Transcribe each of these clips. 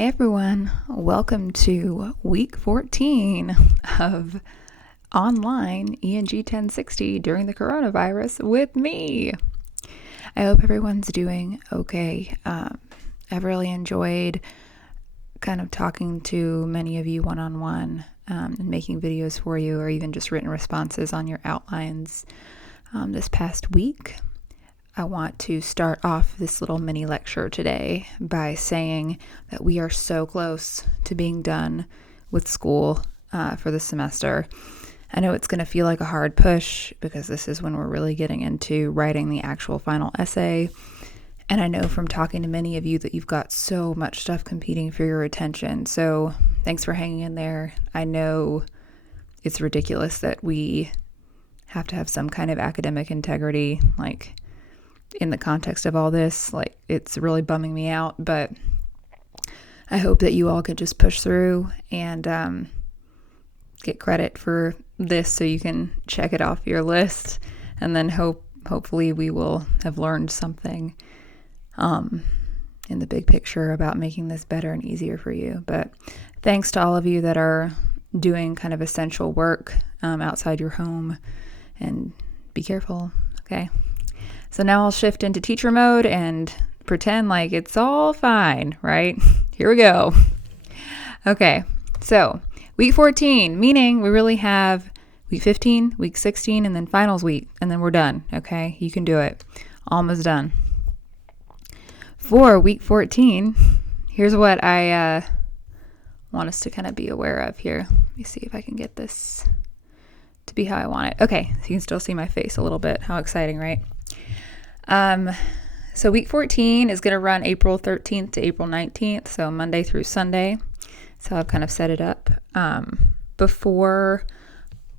Hey everyone, welcome to week 14 of online ENG 1060 during the coronavirus with me. I hope everyone's doing okay. I've really enjoyed kind of talking to many of you one-on-one and making videos for you, or even just written responses on your outlines this past week. I want to start off this little mini lecture today by saying that we are so close to being done with school for the semester. I know it's going to feel like a hard push because this is when we're really getting into writing the actual final essay. And I know from talking to many of you that you've got so much stuff competing for your attention. So thanks for hanging in there. I know it's ridiculous that we have to have some kind of academic integrity, like in the context of all this. Like, it's really bumming me out, but I hope that you all could just push through and get credit for this so you can check it off your list, and then hopefully we will have learned something in the big picture about making this better and easier for you. But thanks to all of you that are doing kind of essential work outside your home, and be careful, okay? So now I'll shift into teacher mode and pretend like it's all fine, right? Here we go. Okay, so week 14, meaning we really have week 15, week 16, and then finals week, and then we're done, okay? You can do it. Almost done. For week 14, here's what I want us to kind of be aware of here. Let me see if I can get this to be how I want it. Okay, so you can still see my face a little bit. How exciting, right? So week 14 is going to run April 13th to April 19th, so Monday through Sunday. So I've kind of set it up. Before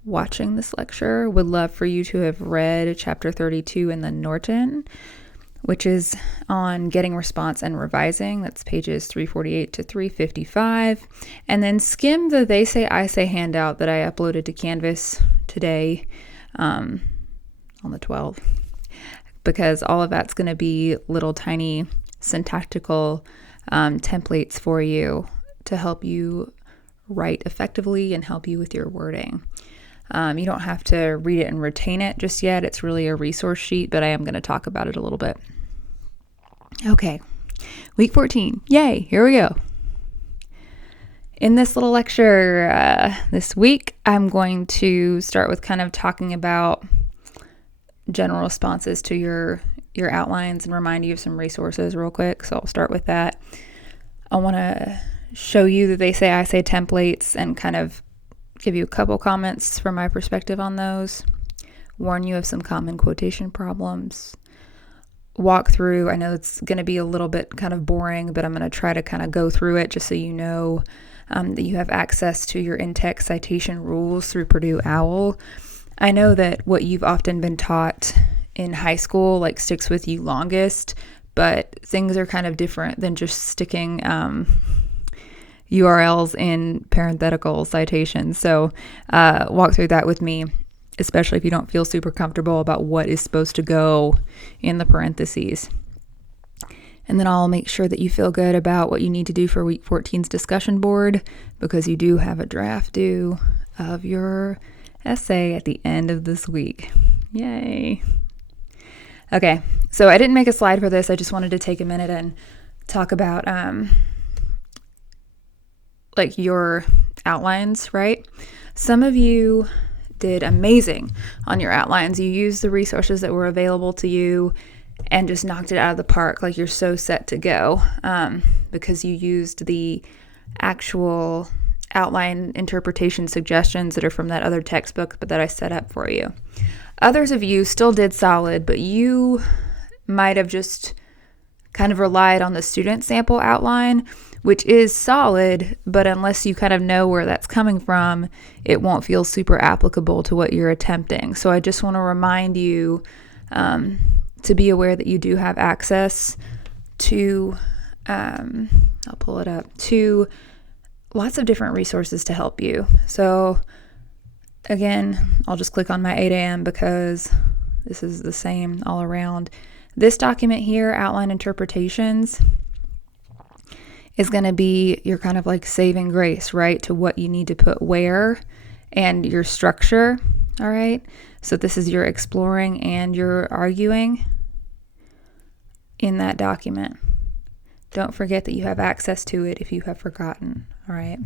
watching this lecture, would love for you to have read chapter 32 in the Norton, which is on getting response and revising. That's pages 348 to 355. And then skim the They Say, I Say handout that I uploaded to Canvas today on the 12th. Because all of that's going to be little tiny syntactical templates for you to help you write effectively and help you with your wording. You don't have to read it and retain it just yet. It's really a resource sheet, but I am going to talk about it a little bit. Okay, week 14. Yay, here we go. In this little lecture this week, I'm going to start with kind of talking about general responses to your outlines and remind you of some resources real quick. So I'll start with that. I want to show you the They Say, I Say templates and kind of give you a couple comments from my perspective on those. Warn you of some common quotation problems. Walk through, I know it's going to be a little bit kind of boring, but I'm going to try to kind of go through it just so you know that you have access to your in-text citation rules through Purdue OWL. I know that what you've often been taught in high school like sticks with you longest, but things are kind of different than just sticking URLs in parenthetical citations. So walk through that with me, especially if you don't feel super comfortable about what is supposed to go in the parentheses. And then I'll make sure that you feel good about what you need to do for week 14's discussion board, because you do have a draft due of your essay at the end of this week. Yay. Okay, so I didn't make a slide for this. I just wanted to take a minute and talk about like your outlines, right? Some of you did amazing on your outlines. You used the resources that were available to you and just knocked it out of the park. Like, you're so set to go because you used the actual outline interpretation suggestions that are from that other textbook, but that I set up for you. Others of you still did solid, but you might have just kind of relied on the student sample outline, which is solid, but unless you kind of know where that's coming from, it won't feel super applicable to what you're attempting. So I just want to remind you to be aware that you do have access to, I'll pull it up, to lots of different resources to help you. So again, I'll just click on my 8 a.m. because this is the same all around. This document here, Outline Interpretations, is going to be your kind of like saving grace, right? To what you need to put where and your structure. All right. So this is your exploring and your arguing in that document. Don't forget that you have access to it if you have forgotten. All right.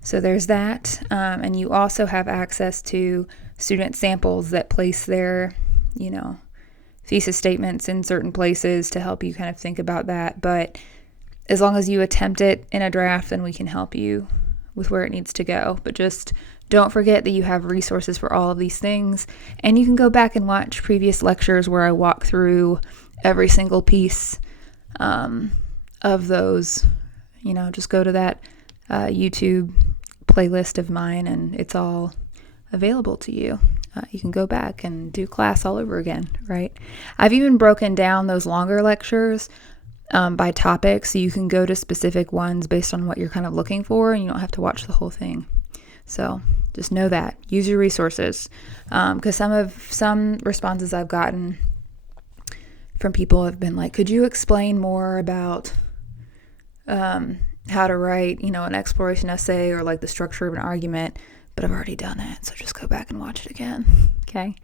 So there's that. And you also have access to student samples that place their, thesis statements in certain places to help you kind of think about that. But as long as you attempt it in a draft, then we can help you with where it needs to go. But just don't forget that you have resources for all of these things. And you can go back and watch previous lectures where I walk through every single piece of those. Just go to that YouTube playlist of mine and it's all available to you. You can go back and do class all over again, right? I've even broken down those longer lectures by topic, so you can go to specific ones based on what you're kind of looking for, and you don't have to watch the whole thing. So just know that. Use your resources, because some responses I've gotten from people have been like, could you explain more about how to write, an exploration essay or like the structure of an argument? But I've already done it, so just go back and watch it again, okay?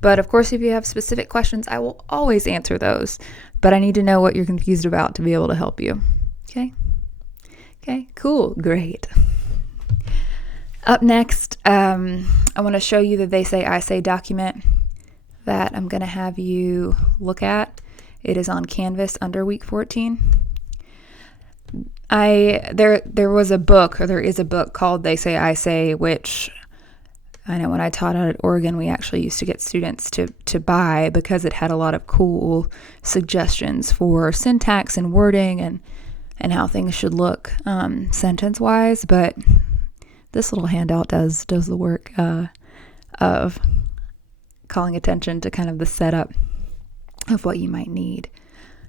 But of course, if you have specific questions, I will always answer those, but I need to know what you're confused about to be able to help you, okay? Okay, cool, great. Up next, I want to show you the They Say, I Say document that I'm going to have you look at. It is on Canvas under week 14. There was a book, or there is a book called They Say, I Say, which I know when I taught out at Oregon, we actually used to get students to buy because it had a lot of cool suggestions for syntax and wording and how things should look sentence-wise. But this little handout does the work of calling attention to kind of the setup of what you might need.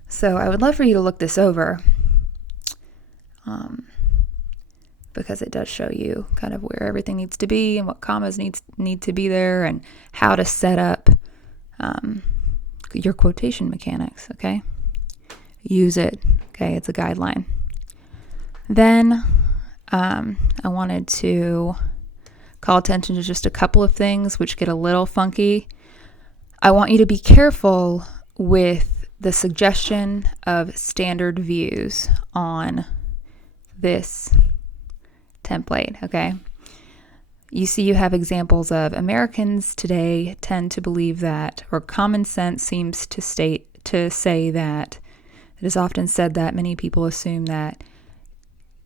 So I would love for you to look this over. Because it does show you kind of where everything needs to be and what commas need to be there and how to set up your quotation mechanics, okay? Use it, okay? It's a guideline. Then I wanted to call attention to just a couple of things which get a little funky. I want you to be careful with the suggestion of standard views on this template, okay? You see you have examples of Americans today tend to believe that, or common sense seems to say that, it is often said that many people assume that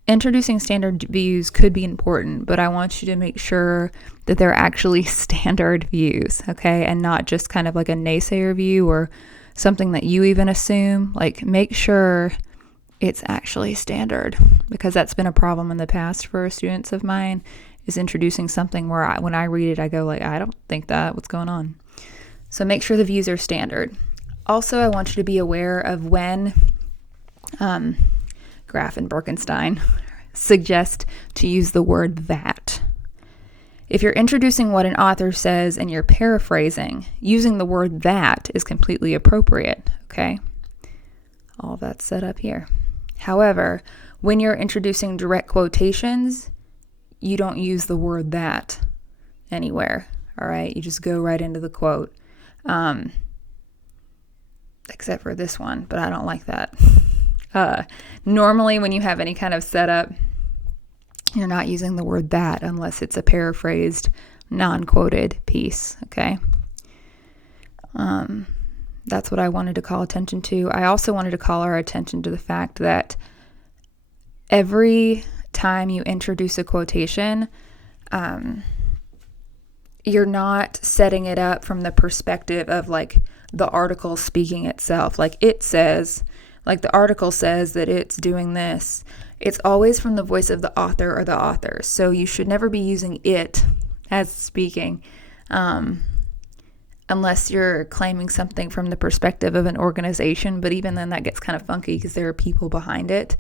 introducing standard views could be important, but I want you to make sure that they're actually standard views, okay? And not just kind of like a naysayer view or something that you even assume. Like, make sure it's actually standard, because that's been a problem in the past for students of mine, is introducing something where when I read it, I go like, I don't think that, what's going on? So make sure the views are standard. Also, I want you to be aware of when Graff and Birkenstein suggest to use the word that. If you're introducing what an author says and you're paraphrasing, using the word that is completely appropriate, okay? All that's set up here. However, when you're introducing direct quotations, you don't use the word that anywhere, all right? You just go right into the quote, except for this one, but I don't like that. Normally, when you have any kind of setup, you're not using the word that unless it's a paraphrased, non-quoted piece, okay? That's what I wanted to call attention to. I also wanted to call our attention to the fact that every time you introduce a quotation, you're not setting it up from the perspective of like the article speaking itself. Like it says, like the article says that it's doing this. It's always from the voice of the author or the authors. So you should never be using it as speaking. Unless you're claiming something from the perspective of an organization, but even then that gets kind of funky because there are people behind it.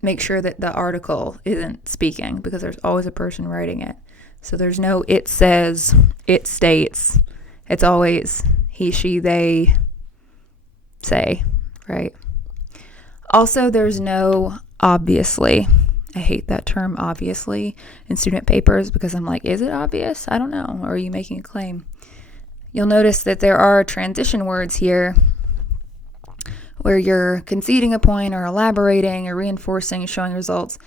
Make sure that the article isn't speaking, because there's always a person writing it. So there's no it says, it states. It's always he, she, they say, right? Also, there's no obviously. I hate that term obviously in student papers because I'm like, is it obvious? I don't know. Or are you making a claim? You'll notice that there are transition words here where you're conceding a point or elaborating or reinforcing, showing results.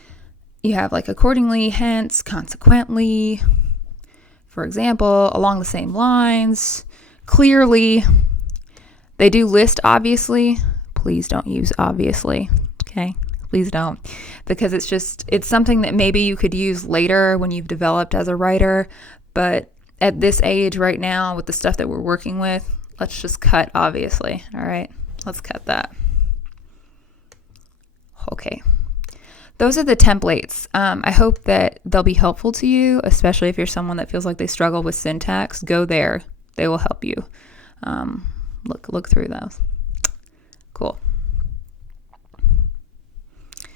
You have like accordingly, hence, consequently, for example, along the same lines, clearly. They do list obviously. Please don't use obviously, okay? Please don't, because it's something that maybe you could use later when you've developed as a writer, but at this age right now with the stuff that we're working with, let's just cut obviously, all right? Let's cut that. Okay. Those are the templates. I hope that they'll be helpful to you, especially if you're someone that feels like they struggle with syntax. Go there. They will help you. Look through those. Cool.